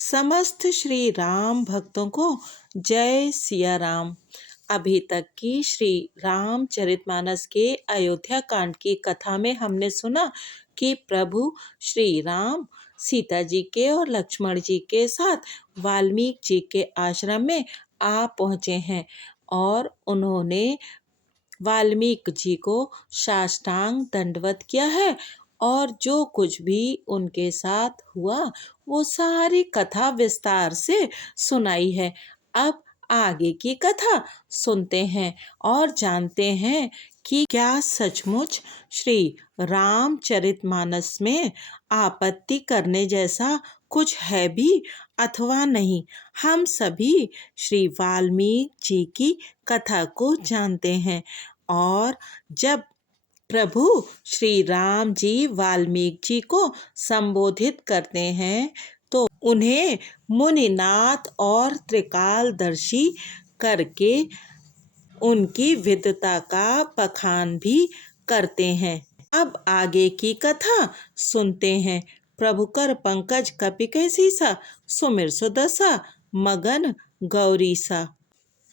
समस्त श्री राम भक्तों को जय सिया राम। अभी तक की श्री रामचरितमानस के अयोध्या कांड की कथा में हमने सुना कि प्रभु श्री राम सीता जी के और लक्ष्मण जी के साथ वाल्मीकि जी के आश्रम में आ पहुँचे हैं और उन्होंने वाल्मीकि जी को साष्टांग दंडवत किया है और जो कुछ भी उनके साथ हुआ वो सारी कथा विस्तार से सुनाई है। अब आगे की कथा सुनते हैं और जानते हैं कि क्या सचमुच श्री रामचरितमानस में आपत्ति करने जैसा कुछ है भी अथवा नहीं। हम सभी श्री वाल्मीकि जी की कथा को जानते हैं और जब प्रभु श्री राम जी वाल्मीकि जी को संबोधित करते हैं तो उन्हें मुनिनाथ और त्रिकालदर्शी करके उनकी विद्वता का बखान भी करते हैं। अब आगे की कथा सुनते हैं। प्रभु कर पंकज कपि कैसीसा, सुमिर सुदशा मगन गौरीसा।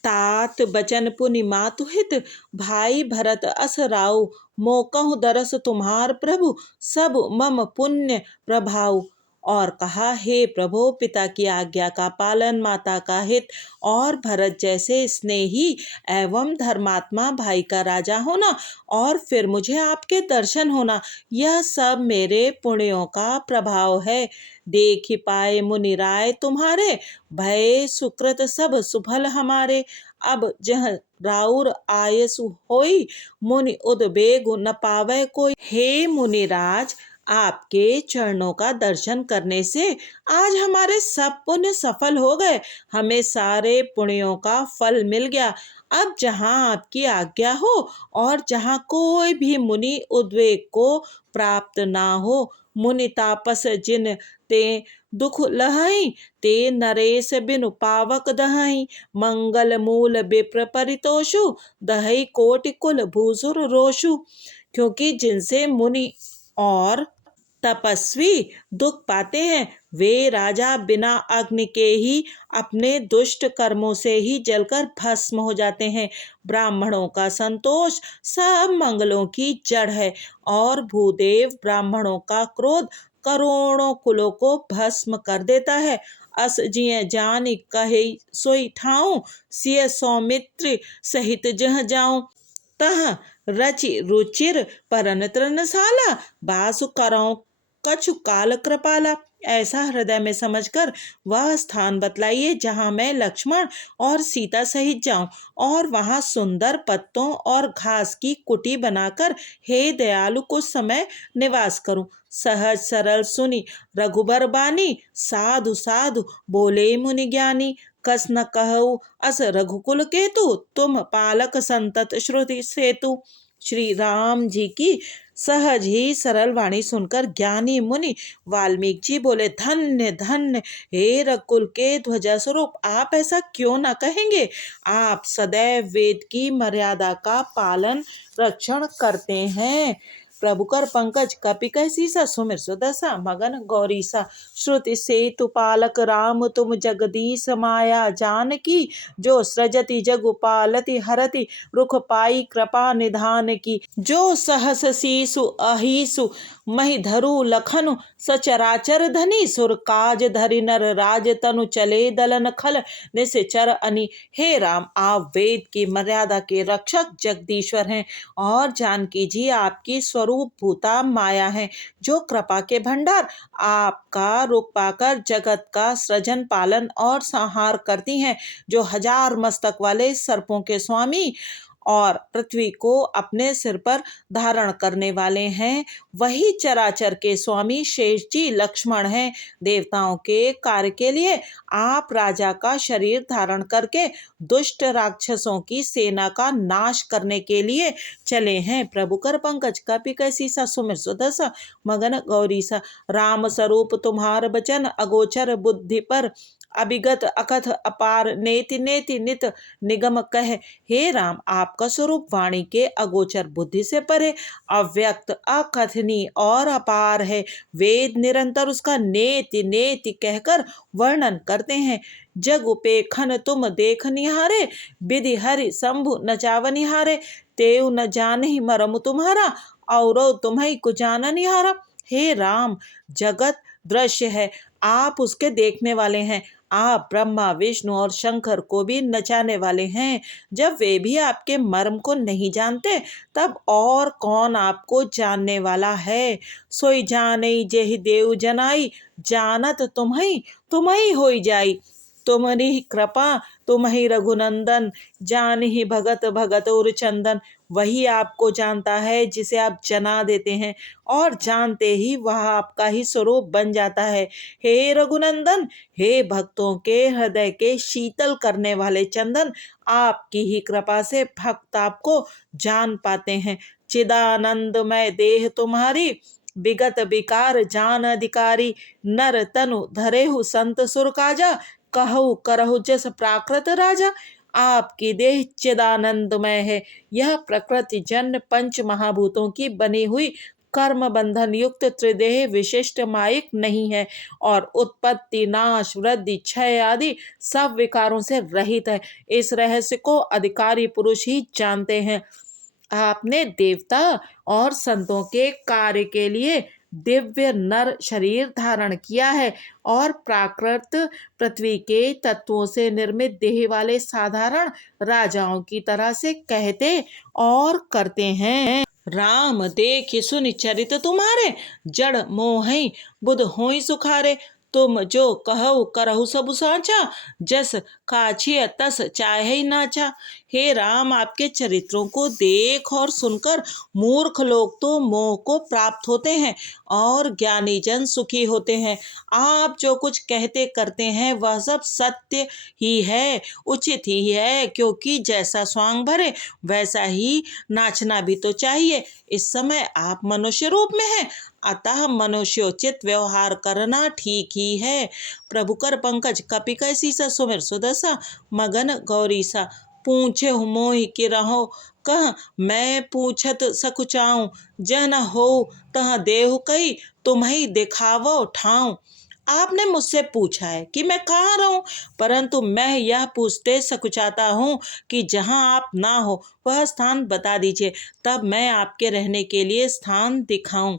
तात बचन पुनि मातु हित, भाई भरत अस राउ, मोकहु दरस तुम्हार प्रभु, सब मम पुण्य प्रभाव। और कहा, हे प्रभु, पिता की आज्ञा का पालन, माता का हित और भरत जैसे स्नेही एवं धर्मात्मा भाई का राजा होना और फिर मुझे आपके दर्शन होना, यह सब मेरे पुण्यों का प्रभाव है। देख ही पाए मुनि राय तुम्हारे, भय सुकृत सब सुफल हमारे। अब जह राउर आयसु होई, मुनि उद्वेग न पावे कोई। हे मुनिराज, आपके चरणों का दर्शन करने से आज हमारे सब पुण्य सफल हो गए, हमें सारे पुण्यों का फल मिल गया। अब जहाँ आपकी आज्ञा हो और जहाँ कोई भी मुनि उद्वेग को प्राप्त ना हो, मुनि तापस जिन ते दुख लहई, ते नरेश बिनु पावक दहई, मंगल मूल विप्र परितोषु, दहई कोटि कुल भूसुर रोषु। क्योंकि जिनसे मुनि और तपस्वी दुख पाते हैं वे राजा बिना अग्नि के ही अपने दुष्ट कर्मों से ही जलकर भस्म हो जाते हैं। ब्राह्मणों का संतोष सब मंगलों की जड़ है और भूदेव ब्राह्मणों का क्रोध करोड़ों कुलों को भस्म कर देता है। अस जिय जानि कहे सोई ठाऊं, सिय सौमित्र सहित जह जाऊं, तह रचि रुचिर परन तृणशाला, बासु करौ कछु काल कृपाला। ऐसा हृदय में समझकर वह स्थान बतलाइए जहाँ मैं लक्ष्मण और सीता सहित जाऊं और वहाँ सुंदर पत्तों और घास की कुटी बनाकर हे दयालु कुछ समय निवास करूं। सहज सरल सुनी रघुबर बानी, साधु साधु बोले मुनि ज्ञानी, कस न कहु अस रघुकुल केतु, तुम पालक संतत श्रुति सेतु। श्री राम जी की सहज ही सरल वाणी सुनकर ज्ञानी मुनि वाल्मीकि जी बोले, धन्य धन्य हे रघुकुल के ध्वजा स्वरूप, आप ऐसा क्यों ना कहेंगे। आप सदैव वेद की मर्यादा का पालन रक्षण करते हैं। प्रभु कर पंकज कपि कैसीसा, सुमिर सुदशा मगन गौरीसा। श्रुति सेतु पालक राम तुम जगदीश माया जानकी, जो सृजति जगु पालति हरति, रुख पाई कृपा निधान की। जो सहस शीसु अहिसु मही धरु लखनु, सचराचर धनी सुर काज धरि नर राज तनु, चले दलन खल निश्चर अनि। हे राम, आप वेद की मर्यादा के रक्षक जगदीश्वर हैं और जानकी जी आपकी स्वरूप भूता माया है, जो कृपा के भंडार आपका रूप पाकर जगत का सृजन पालन और संहार करती हैं, जो हजार मस्तक वाले सर्पों के स्वामी और पृथ्वी को अपने सिर पर धारण करने वाले हैं, वही चराचर के स्वामी शेष जी लक्ष्मण हैं। देवताओं के कार्य के लिए आप राजा का शरीर धारण करके दुष्ट राक्षसों की सेना का नाश करने के लिए चले हैं। प्रभु कर पंकज कपि कैसीसा, सुमिर सुदशा मगन गौरीसा। राम स्वरूप तुम्हार बचन, अगोचर बुद्धि पर अभिगत अकथ अपार नेति नेति नित निगम कह। हे राम, आपका स्वरूप वाणी के अगोचर, बुद्धि से परे, अव्यक्त, अकथनीय और अपार है। वेद निरंतर उसका नेति नेति कहकर वर्णन करते हैं। जग उपेखन तुम देख निहारे, विधि हरि शंभु नचाव निहारे। तेउ न जानहि मरमु तुम्हारा, औरो तुम्हें कुछ जान निहारा। हे राम, जगत दृश्य है, आप उसके देखने वाले हैं। आप ब्रह्मा विष्णु और शंकर को भी नचाने वाले हैं। जब वे भी आपके मर्म को नहीं जानते, तब और कौन आपको जानने वाला है। सोई जाने जेहि देव जनाई, जानत तुम्हें होई जाई। तुम्हारी कृपा तुम्हें रघुनंदन, जानिहि भगत भगत और चंदन। वही आपको जानता है जिसे आप जना देते हैं, और जानते ही वह आपका ही स्वरूप बन जाता है। हे रघुनंदन, हे भक्तों के हृदय के शीतल करने वाले चंदन, आपकी ही कृपा से भक्त आपको जान पाते हैं। चिदानंदमय देह तुम्हारी, विगत विकार जान अधिकारी। नर तनु धरेहु संत सुर काजा, कहु करहु जस प्राकृत राजा। आपकी देह चिदानंदमय है। यह प्रकृति जन्य पंच महाभूतों की बनी हुई कर्म बंधन युक्त त्रिदेह विशिष्ट माइक नहीं है, और उत्पत्ति नाश वृद्धि क्षय आदि सब विकारों से रहित है। इस रहस्य को अधिकारी पुरुष ही जानते हैं। आपने देवता और संतों के कार्य के लिए दिव्य नर शरीर धारण किया है, और प्राकृत पृथ्वी के तत्वों से निर्मित देह वाले साधारण राजाओं की तरह से कहते और करते हैं। राम देखि सुनि चरित तुम्हारे, जड़ मोहि बुध होई सुखारे। तुम जो कहु करहु सबु साचा, जस काछिय तस चाहे नाचा। हे राम, आपके चरित्रों को देख और सुनकर मूर्ख लोग तो मोह को प्राप्त होते हैं, और ज्ञानी जन सुखी होते हैं। आप जो कुछ कहते करते हैं वह सब सत्य ही है, उचित ही है, क्योंकि जैसा स्वांग भरे वैसा ही नाचना भी तो चाहिए। इस समय आप मनुष्य रूप में हैं, अतः मनुष्योचित व्यवहार करना ठीक ही है। प्रभु कर पंकज कपि कैसी सा, सुमिर सुदसा मगन गौरी सा। पूछे मोहि कि रहो कह, मैं पूछत सकुचाऊं। जह न हो तह देहु कही, तुम्हें दिखावो ठाऊं। आपने मुझसे पूछा है कि मैं कहाँ रहूं, परंतु मैं यह पूछते सकुचाता हूँ कि जहाँ आप ना हो वह स्थान बता दीजिए, तब मैं आपके रहने के लिए स्थान दिखाऊं।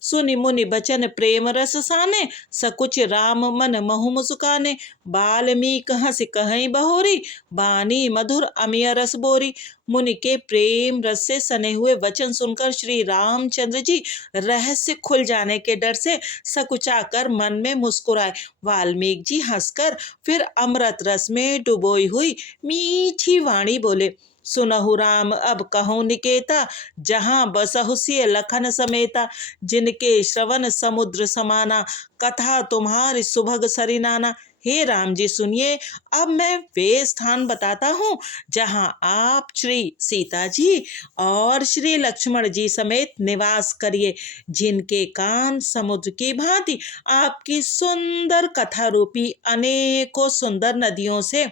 सुनि मुनि बचन प्रेम रस साने, सकुच राम मन महु मुस्काने। बाल्मीक हंस कहीं बहोरी, बानी मधुर अमिय रस बोरी। मुनि के प्रेम रस से सने हुए वचन सुनकर श्री रामचंद्र जी रहस्य खुल जाने के डर से सकुचाकर मन में मुस्कुराए। वाल्मीकि जी हंसकर फिर अमृत रस में डुबोई हुई मीठी वाणी बोले, सुनहु राम अब कहूँ निकेता, जहाँ बसहु सिय लखन समेता। जिनके श्रवण समुद्र समाना, कथा तुम्हारी सुभग सरिनाना। हे राम जी सुनिए, अब मैं वे स्थान बताता हूँ जहाँ आप श्री सीता जी और श्री लक्ष्मण जी समेत निवास करिए, जिनके कान समुद्र की भांति आपकी सुंदर कथा रूपी अनेकों सुंदर नदियों से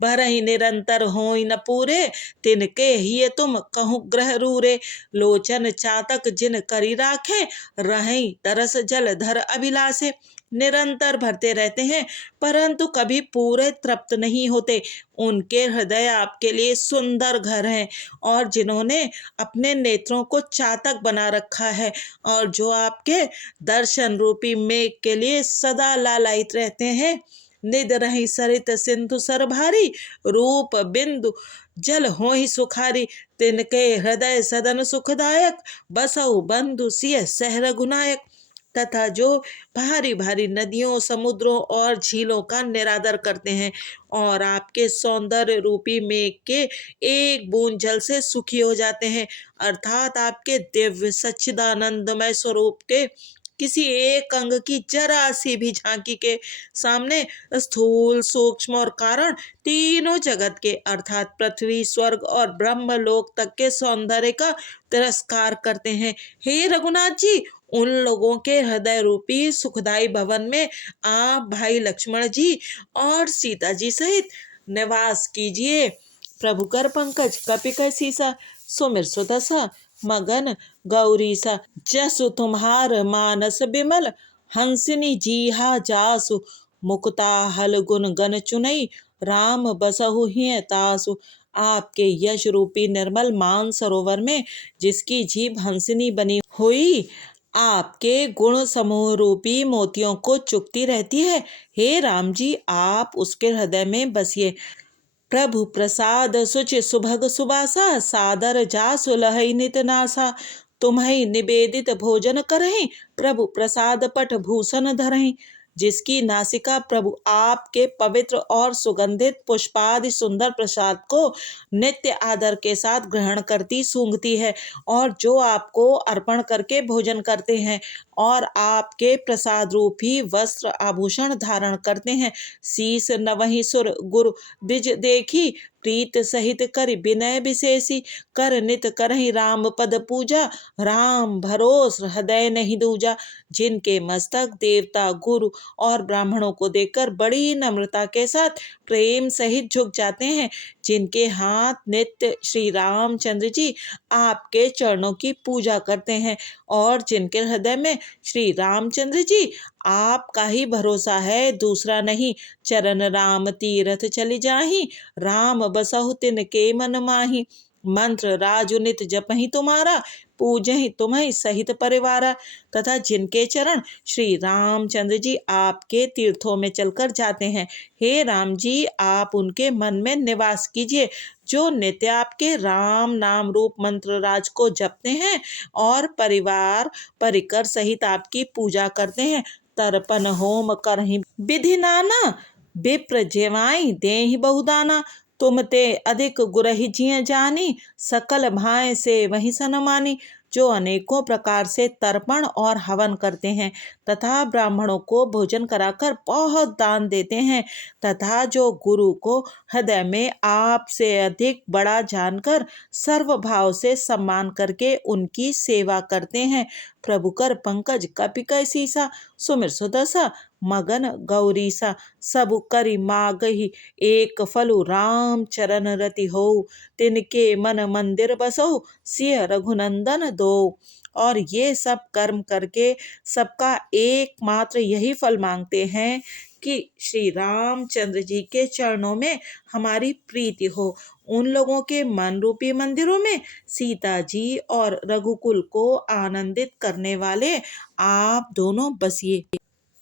भरहि निरंतर होई न पूरे। तिनके हिय तुम कहूँ ग्रह रूरे, लोचन चातक जिन करी राखे, रहि तरस जल धर अभिलाषे। निरंतर भरते रहते हैं, परंतु कभी पूरे तृप्त नहीं होते। उनके हृदय आपके लिए सुंदर घर हैं, और जिन्होंने अपने नेत्रों को चातक बना रखा है, और जो आपके दर्शन रूपी मेघ के लिए सदा लालायित रहते हैं। निद रही सरित सिंधु सर भारी, रूप बिंदु जल होहि सुखारी। तिनके हृदय सदन सुखदायक, बसहु बंधु सिय सह रघुनायक। तथा जो भारी भारी नदियों समुद्रों और झीलों का निरादर करते हैं, और आपके सौंदर्य रूपी मेघ के एक बूंद जल से सुखी हो जाते हैं, अर्थात आपके दिव्य सच्चिदानंदमय स्वरूप के किसी एक अंग की जरा सी भी झांकी के सामने स्थूल सूक्ष्म और कारण तीनों जगत के अर्थात पृथ्वी स्वर्ग और ब्रह्मलोक तक के सौंदर्य का तिरस्कार करते हैं। हे रघुनाथ जी, उन लोगों के हृदय रूपी सुखदायी भवन में आप भाई लक्ष्मण जी और सीता जी सहित निवास कीजिए। प्रभु कर पंकज कपि कै सीसा, सुमिर सुदसा मगन गौरीसा। जसु तुम्हार मानस बिमल, हंसिनी जीहा जासु। मुकुता हल गुण गण चुनई, राम बसहु हिय तासु। आपके यश रूपी निर्मल मान सरोवर में जिसकी जीभ हंसिनी बनी हुई आपके गुण समूह रूपी मोतियों को चुगती रहती है, हे राम जी आप उसके हृदय में बसिए। प्रभु प्रसाद सुचि सुभग सुबासा, सादर जासु लहई नित नासा। तुम्हई निवेदित भोजन करहीं, प्रभु प्रसाद पट भूषण धरहीं। जिसकी नासिका प्रभु आपके पवित्र और सुगंधित पुष्पादि सुंदर प्रसाद को नित्य आदर के साथ ग्रहण करती सूंघती है, और जो आपको अर्पण करके भोजन करते हैं और आपके प्रसाद रूपी वस्त्र आभूषण धारण करते हैं, शीस नवहि सुर गुरु द्विज देखी, प्रीत सहित कर विनय विशेषी। कर नित करहि राम पद पूजा, राम भरोस हृदय नहीं दूजा। जिनके मस्तक देवता गुरु और ब्राह्मणों को देखकर बड़ी नम्रता के साथ प्रेम सहित झुक जाते हैं, जिनके हाथ नित्य श्री रामचंद्र जी आपके चरणों की पूजा करते हैं, और जिनके हृदय में श्री रामचंद्र जी आपका ही भरोसा है, दूसरा नहीं। चरण राम तीरथ चली जाही, राम बसहु तिनके मन माही। मंत्र राजु नित जपहि तुम्हारा, पूजहि तुम्हि सहित परिवारा। तथा जिनके चरण श्री रामचंद्र जी आपके तीर्थों में चलकर जाते हैं, हे राम जी आप उनके मन में निवास कीजिए। जो नित्य आपके राम नाम रूप मंत्र राज को जपते हैं और परिवार परिकर सहित आपकी पूजा करते हैं, तर्पण होम करहि विधि नाना, विप्र जेवाई देहि बहुदाना। तुम ते अधिक गुरहि जिय जानी, सकल भाय से वही सनमानी। जो अनेकों प्रकार से तर्पण और हवन करते हैं तथा ब्राह्मणों को भोजन कराकर बहुत दान देते हैं, तथा जो गुरु को हृदय में आप से अधिक बड़ा जानकर सर्व भाव से सम्मान करके उनकी सेवा करते हैं, प्रभु कर पंकज कपि कै सीसा, सुमिर सुदसा मगन गौरीसा। सब करि मागहि एक फलु, राम चरण रति हो। तिनके मन मंदिर बसो, सिय रघुनंदन दो। और ये सब कर्म करके सबका एकमात्र यही फल मांगते हैं कि श्री रामचंद्र जी के चरणों में हमारी प्रीति हो। उन लोगों के मन रूपी मंदिरों में सीता जी और रघुकुल को आनंदित करने वाले आप दोनों बसिए।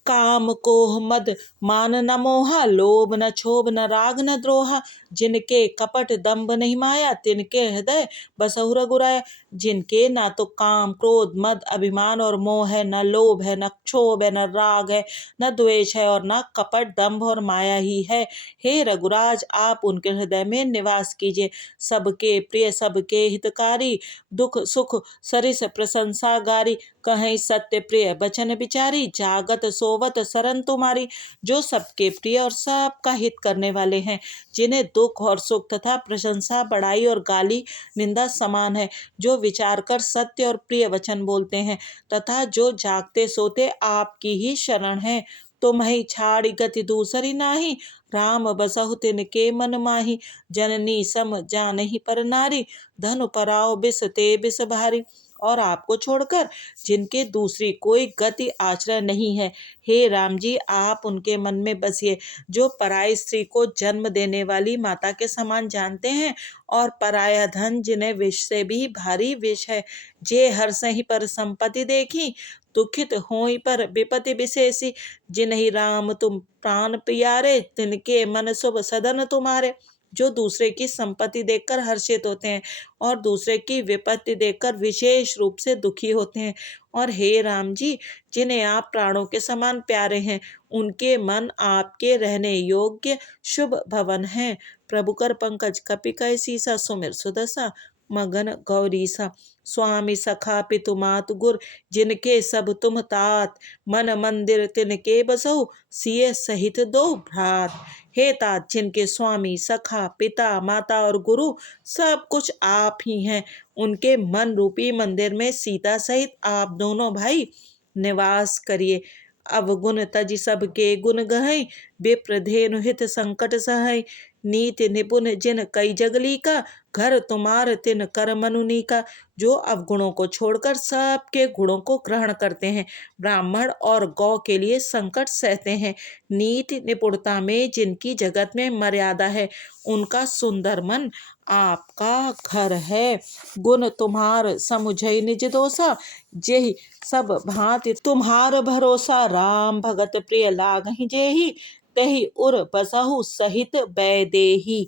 काम कोह मद मान न मोहा, लोभ न क्षोभ न राग न द्रोहा। जिनके कपट दंभ नहीं माया, तिनके हृदय बसहु रघुराया। जिनके ना तो काम क्रोध मद अभिमान और मोह है, न लोभ है, न क्षोभ है, न राग है, न द्वेष है, और न कपट दंभ और माया ही है, हे रघुराज आप उनके हृदय में निवास कीजिए। सबके प्रिय सबके हितकारी, दुख सुख सरिस प्रशंसा गारी। कहीं सत्य प्रिय बचन विचारी, जागत सोवत शरण तुम्हारी। जो सबके प्रिय और सबका हित करने वाले हैं, जिन्हें दुख और सुख तथा प्रशंसा बड़ाई और गाली निंदा समान है, जो विचार कर सत्य और प्रिय वचन बोलते हैं, तथा जो जागते सोते आपकी ही शरण है। तुम्हि छाड़ि गति दूसरी नाही, राम बसहु तिनके मन माही। जननी सम जानहि पर नारी, धनु पराओ बिस ते बिस भारी। और आपको छोड़कर जिनके दूसरी कोई गति आश्रय नहीं है, हे राम जी आप उनके मन में बसिए। जो पराई स्त्री को जन्म देने वाली माता के समान जानते हैं, और पराया धन जिन्हें विष से भी भारी विष है। जे हर्षहि पर संपत्ति देखी, दुखित होई पर विपत्ति विशेषी। जिन्हि राम तुम प्राण प्यारे, तिनके मन शुभ सदन तुम्हारे। जो दूसरे की संपत्ति देखकर हर्षित होते हैं और दूसरे की विपत्ति देखकर विशेष रूप से दुखी होते हैं। और हे राम जी जिन्हें आप प्राणों के समान प्यारे हैं, उनके मन आपके रहने योग्य शुभ भवन हैं। प्रभु कर पंकज कपि कै सीसा, सुमिर सुदसा मगन गौरीसा। स्वामी सखा पितु मातु गुर, जिनके सब तुम तात, मन मंदिर तिनके बसहु, सिए सहित दो भ्रात। हे तात, जिनके स्वामी सखा पिता माता और गुरु सब कुछ आप ही हैं, उनके मन रूपी मंदिर में सीता सहित आप दोनों भाई निवास करिए। अवगुण तज सबके गुण गहै, विप्र धेनु हित संकट सहै, नीति निपुण जिन कई जगली का, घर तुम्हार तिन कर मनुनी का। जो अवगुणों को छोड़कर सबके गुणों को ग्रहण करते हैं, ब्राह्मण और गौ के लिए संकट सहते हैं, नीति निपुणता में जिनकी जगत में मर्यादा है, उनका सुंदर मन आपका घर है। गुण तुम्हार समुझई निज दोषा, जेहि सब भांति तुम्हार भरोसा। राम भगत प्रिय लागहि जेहि, तेहि उर बसहु सहित बैदेही।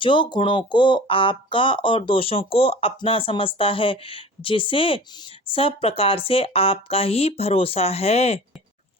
जो गुणों को आपका और दोषों को अपना समझता है, जिसे सब प्रकार से आपका ही भरोसा है,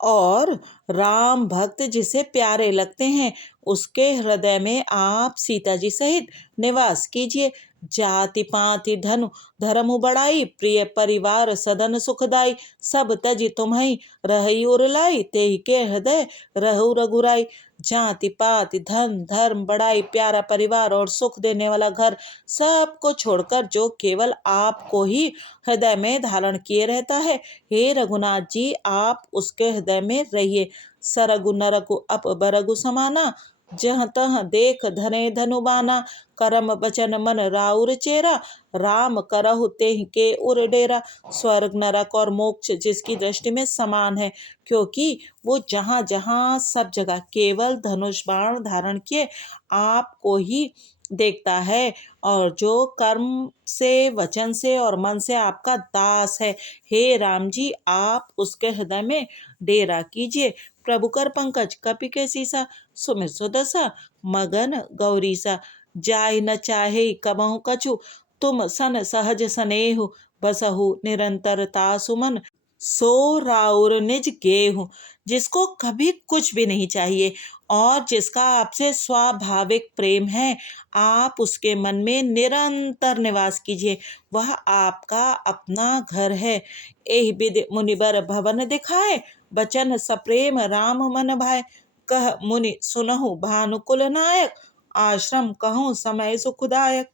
और राम भक्त जिसे प्यारे लगते हैं, उसके हृदय में आप सीता जी सहित निवास कीजिए। जाति पाति धनु धर्म बढ़ाई, प्रिय परिवार सदन सुखदाई, सब तज तुम्हई रही उरलाई, तेहि के हृदय रहु रघुराई। जाति पाति धन धर्म बढ़ाई, प्यारा परिवार और सुख देने वाला घर, सब को छोड़कर जो केवल आपको ही हृदय में धारण किए रहता है, हे रघुनाथ जी, आप उसके हृदय में रहिए। सरगु नरगु अप बरगु समाना, जहाँ तहाँ देख धने धनुबाना, करम बचन मन राउर चेरा, राम करहु तेहि के उर डेरा। स्वर्ग नरक और मोक्ष जिसकी दृष्टि में समान है, क्योंकि वो जहाँ जहाँ सब जगह केवल धनुष बाण धारण किए आपको ही देखता है, और जो कर्म से वचन से और मन से आपका दास है, हे राम जी, आप उसके हृदय में डेरा कीजिए। प्रभु कर पंकज कपि के सीसा, सुमिर सुदशा मगन गौरीसा। जाय न चाहे कबहु कछु, तुम सन सहज स्नेहु, बसहु निरंतरता सुमन, सो राउर निज गेहूं। जिसको कभी कुछ भी नहीं चाहिए और जिसका आपसे स्वाभाविक प्रेम है, आप उसके मन में निरंतर निवास कीजिए, वह आपका अपना घर है। एहि बिधि मुनिबर भवन दिखाए, बचन सप्रेम राम मन भाए। कह मुनि सुनहु भानुकुल नायक, आश्रम कहूँ समय सुखदायक।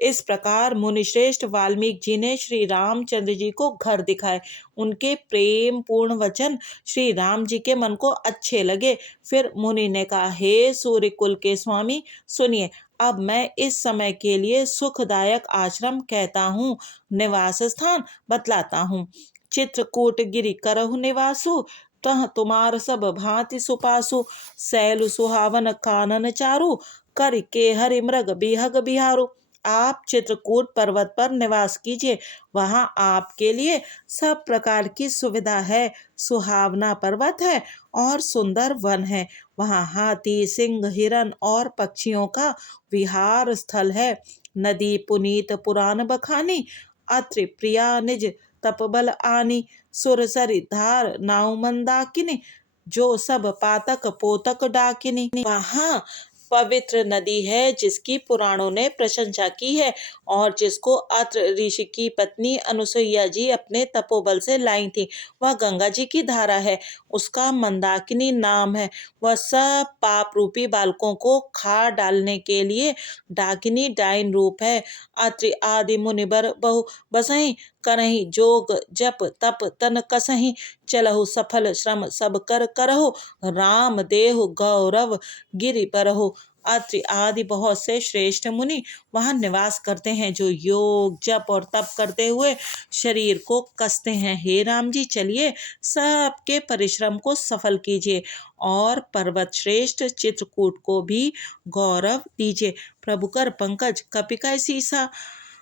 इस प्रकार मुनि श्रेष्ठ वाल्मीकि जी ने श्री रामचंद्र जी को घर दिखाए। उनके प्रेम पूर्ण वचन श्री राम जी के मन को अच्छे लगे। फिर मुनि ने कहा, हे सूर्य कुल के स्वामी, सुनिए, अब मैं इस समय के लिए सुखदायक आश्रम कहता हूँ, निवास स्थान बतलाता हूँ। चित्रकूट गिरि करहु निवासु, तह तुम्हार सब भांति सुपासु, सैल सुहावन कानन चारु, कर के हरि मृग बिहग बिहारु। आप चित्रकूट पर्वत पर निवास कीजिए, वहां आपके लिए सब प्रकार की सुविधा है। सुहावना पर्वत है और सुंदर वन है, वहां हाथी सिंह हिरन और पक्षियों का विहार स्थल है। नदी पुनीत पुराण बखानी, अत्रि प्रिया निज तपबल आनी, सुरसरी धार नाव मंदाकिनी, जो सब पातक पोतक डाकिनी। वहाँ पवित्र नदी है जिसकी पुराणों ने प्रशंसा की है, और जिसको अत्र ऋषि की पत्नी अनुसुईया जी अपने तपोबल से लाई थी। वह गंगा जी की धारा है, उसका मंदाकिनी नाम है। वह सब पाप रूपी बालकों को खा डालने के लिए डाकिनी डाइन रूप है। अत्रि आदि मुनिबर बहु बसहि, करहि जोग जप तप तन कसहि, चलहु सफल श्रम सब कर करहु, राम देहु गौरव गिरि परहु। अत्रि आदि बहुत से श्रेष्ठ मुनि वहां निवास करते हैं, जो योग जप और तप करते हुए शरीर को कसते हैं। हे राम जी, चलिए सबके परिश्रम को सफल कीजिए और पर्वत श्रेष्ठ चित्रकूट को भी गौरव दीजिए। प्रभु कर पंकज कपिका सीसा,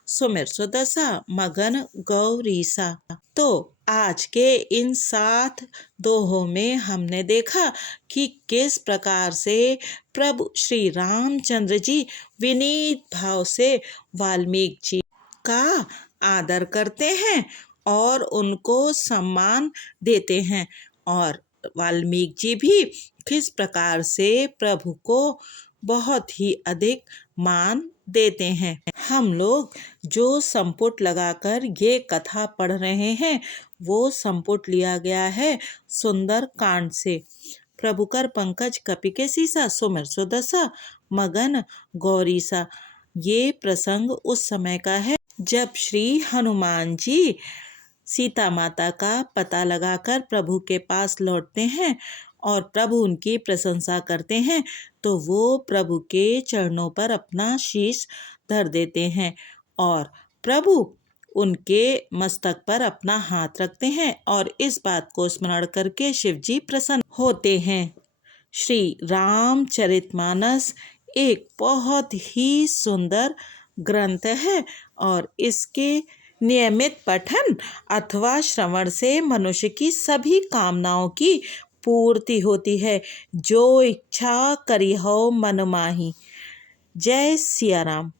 सुमिर सुदशा मगन गौरीसा। तो आज के इन 7 दोहों में हमने देखा कि किस प्रकार से प्रभु श्री रामचंद्र जी विनीत भाव से वाल्मीकि जी का आदर करते हैं और उनको सम्मान देते हैं, और वाल्मीकि जी भी किस प्रकार से प्रभु को बहुत ही अधिक मान देते हैं। हम लोग जो संपुट लगाकर ये कथा पढ़ रहे हैं वो संपुट लिया गया है सुंदर कांड से। प्रभु कर पंकज कपि के सीसा, सुमिर सुदशा मगन गौरीसा। ये प्रसंग उस समय का है जब श्री हनुमान जी सीता माता का पता लगाकर प्रभु के पास लौटते हैं और प्रभु उनकी प्रशंसा करते हैं, तो वो प्रभु के चरणों पर अपना शीश धर देते हैं और प्रभु उनके मस्तक पर अपना हाथ रखते हैं और इस बात को स्मरण करके शिव जी प्रसन्न होते हैं। श्री रामचरितमानस एक बहुत ही सुंदर ग्रंथ है और इसके नियमित पठन अथवा श्रवण से मनुष्य की सभी कामनाओं की पूर्ति होती है। जो इच्छा करी हो मन माही। जय सिया राम।